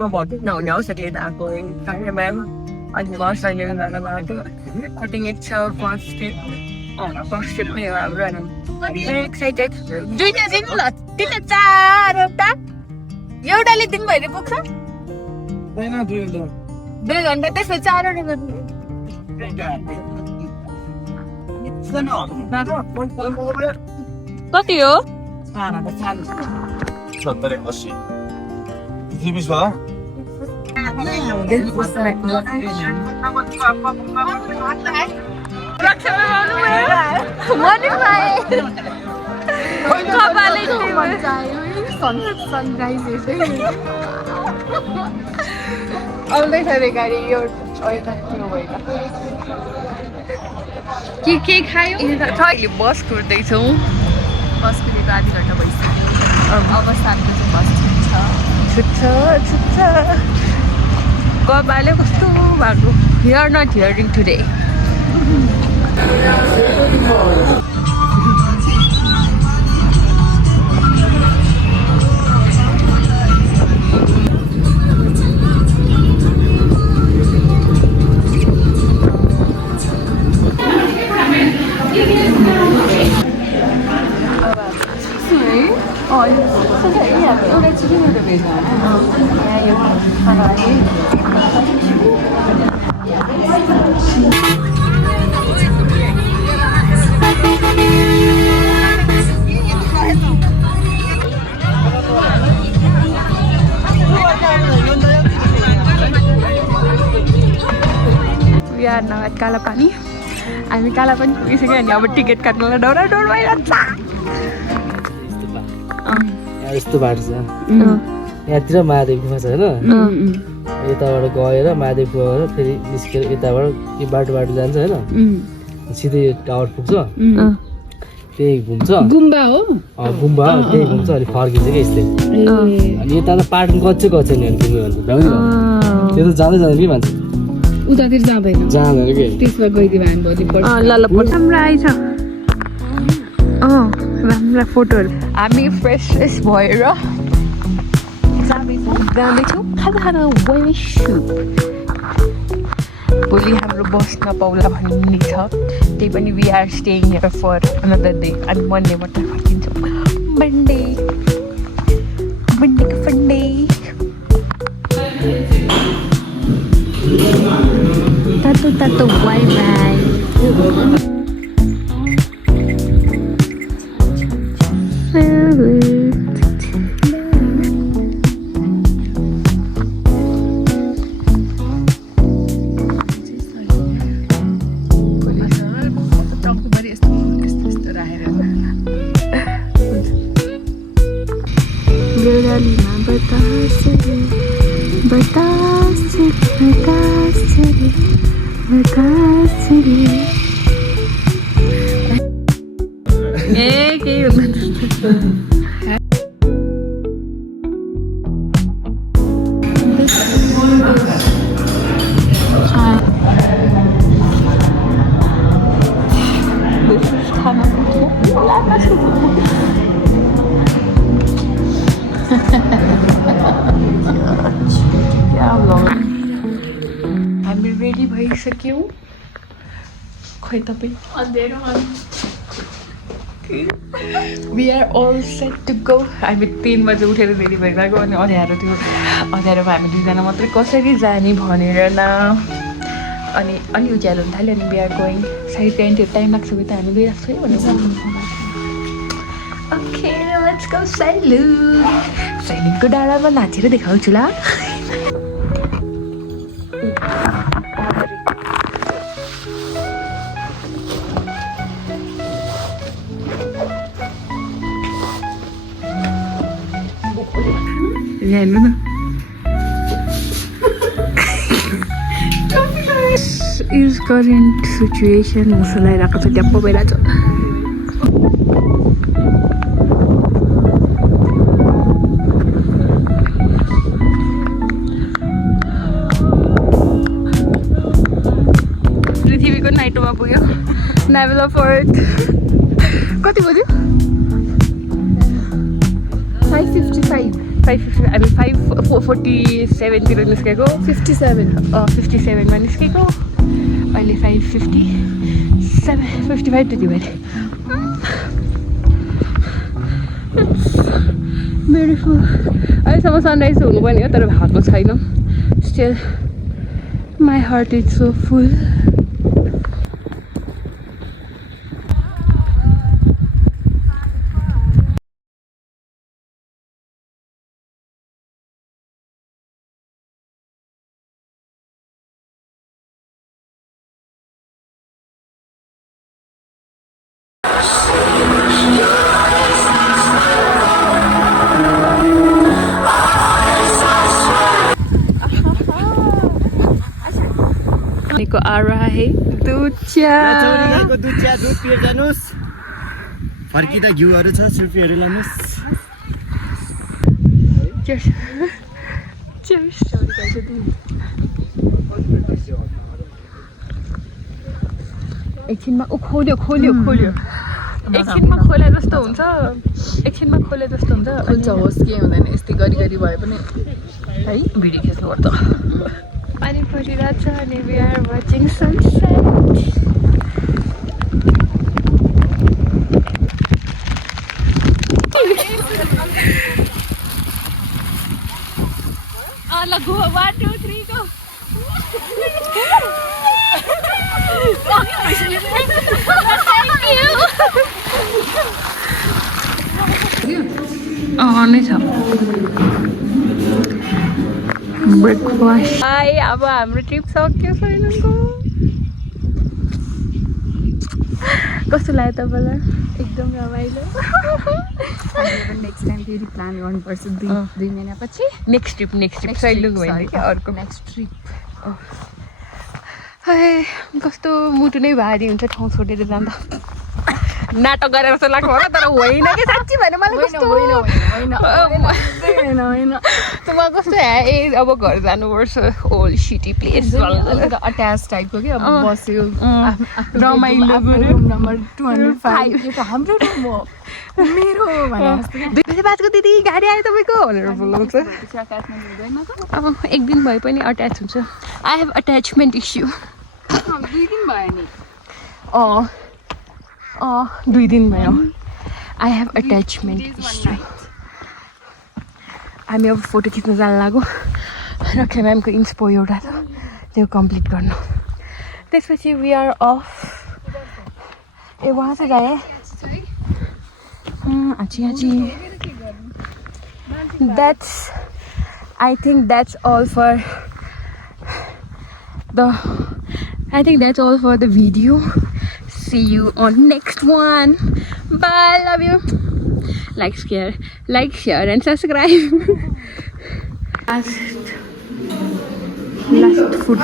Mà bỏ cái nồi nhỏ sẽ đi đã của cái em anh có sai như là I think it's a first trip. First trip here I'm running. Very excited. दुईटा दिनु ल तिनले चारवटा एउटाले दिनु भएर पुग्छ होइन 2 घन्टा त्यसमा 4वटा गर्नु कति हो 70-80. Zibis ba? आउँदैछ गाडी यो के खायो अहिले बस कुर्दैछौँ बस कुरेको आधी घन्टा भइसक्यो अब 7 बजे बस छुट्छ कपाले कस्तो भएको We are not hearing today. We are now at Kalapani. हामी कालापानी पुगिसक्यो अनि अब टिकट काट्नुलाई डर भइरहेछ यस्तो बाटो छ यहाँतिर महादेव गुफा छ होइन यताबाट गएर महादेव गुफा गएर फेरि निस्केर यताबाट बाटो जान्छ होइन सिधै टावर पुग्छ त्यही घुम्छ गुम्बा हो गुम्बा त्यही घुम्छ अनि फर्किन्छ कि यस्तै अनि यता त पार्किङ कच्चै नि अनि घुम्यो भने त्यो त जाँदै कि मान्छे उतातिर जाँदैन के त्यसमा गइदियो हामी भोलि राम्रो आएछ राम्रा फोटोहरू हामी फ्रेस भएर जाँदैछौँ खाना वेसु भोलि हाम्रो बस नपाउला भन्ने छ त्यही पनि we are staying here for another day अनि मन्डे मात्रै फर्किन्छौँ मन्डेको फन्डे तातो बाई बाई बेलालीमा केही हुँदैन हामी रेडी भइसक्यौँ खै तपाईँ We are all set to go. हामी 3 बजे उठेर रेडी भइरहेको अनि अँध्यारोमा हामी 2 जना मात्रै कसरी जाने भनेर न अनि उज्यालो हुन थाल्यो अनि we are going सायद टेन्टहरू टाइम लाग्छ कि त हामी गइरहेको छौँ है भनेर ओके लेट्स गो सैनिकको डाँडामा नाचेर देखाउँछु ल हेर्नु न इज करेन्ट सिचुएसन जस्तो लागिरहेको छ ट्याप्प भइरहेको छ पृथ्वीको नाइटोमा पुग्यो नेभल अफ अर्थ कति बज्यो 5:55 5:50 हामी 5:47 निस्केको 57मा निस्केको अहिले 5:55 त्यति भयो ब्युटिफुल अहिलेसम्म सनराइज हुनुपर्ने हो तर भएको छैन still my heart is so full को आ रहा है दूध चिया दुध चिया दुध पिएर जानुहोस् फर्किँदा घिउहरू छ छुर्पीहरू लानुहोस् एकछिनमा खोल्यो एकछिनमा खोले जस्तो हुन्छ हुन्छ होस् के हुँदैन यस्तै गरी भए पनि है भिडियो खिच्नुपर्छ पानी परिरहेछ अनि we are watching sunset ल गो 1 2 3 गो नै छ ब्रेकफास्ट अब हाम्रो ट्रिप सक्यो फाइनलको कस्तो लाग्यो तपाईँलाई एकदम रमाइलो नेक्स्ट टाइम फेरि प्लान गर्नुपर्छ 2 महिनापछि नेक्स्ट ट्रिप सहिलो होइन कि अर्को नेक्स्ट ट्रिप कस्तो मुटु नै भारी हुन्छ ठाउँ छोडेर जाँदा नाटक गरेर जस्तो लाग्छ होला तर होइन कि साँच्ची भने मलाई कस्तो होइन मलाई कस्तो अब घर जानुपर्छ ओल्ड सिटी प्लेस अट्याच टाइपको कि अब बस्यो रमाइलो रुम नम्बर 205 यो त हाम्रो रुम हो मेरो भने 2:05 को दिदी गाडी आयो तपाईँको भनेर बोलाउँछ एक दिन भए पनि अट्याच हुन्छ आई हेभ अट्याचमेन्ट इस्यु 2 दिन भयो नि 2 दिन भयो आई हेभ अट्याचमेन्ट इस्यु हामी अब फोटो खिच्न जान लाग्यो रक्षा म्यामको इन्सपो एउटा छ त्यो कम्प्लिट गर्नु त्यसपछि वी आर अफ ए वहाँ चाहिँ गए आची that's I think that's all for the video see you on next one bye love you like share and subscribe last food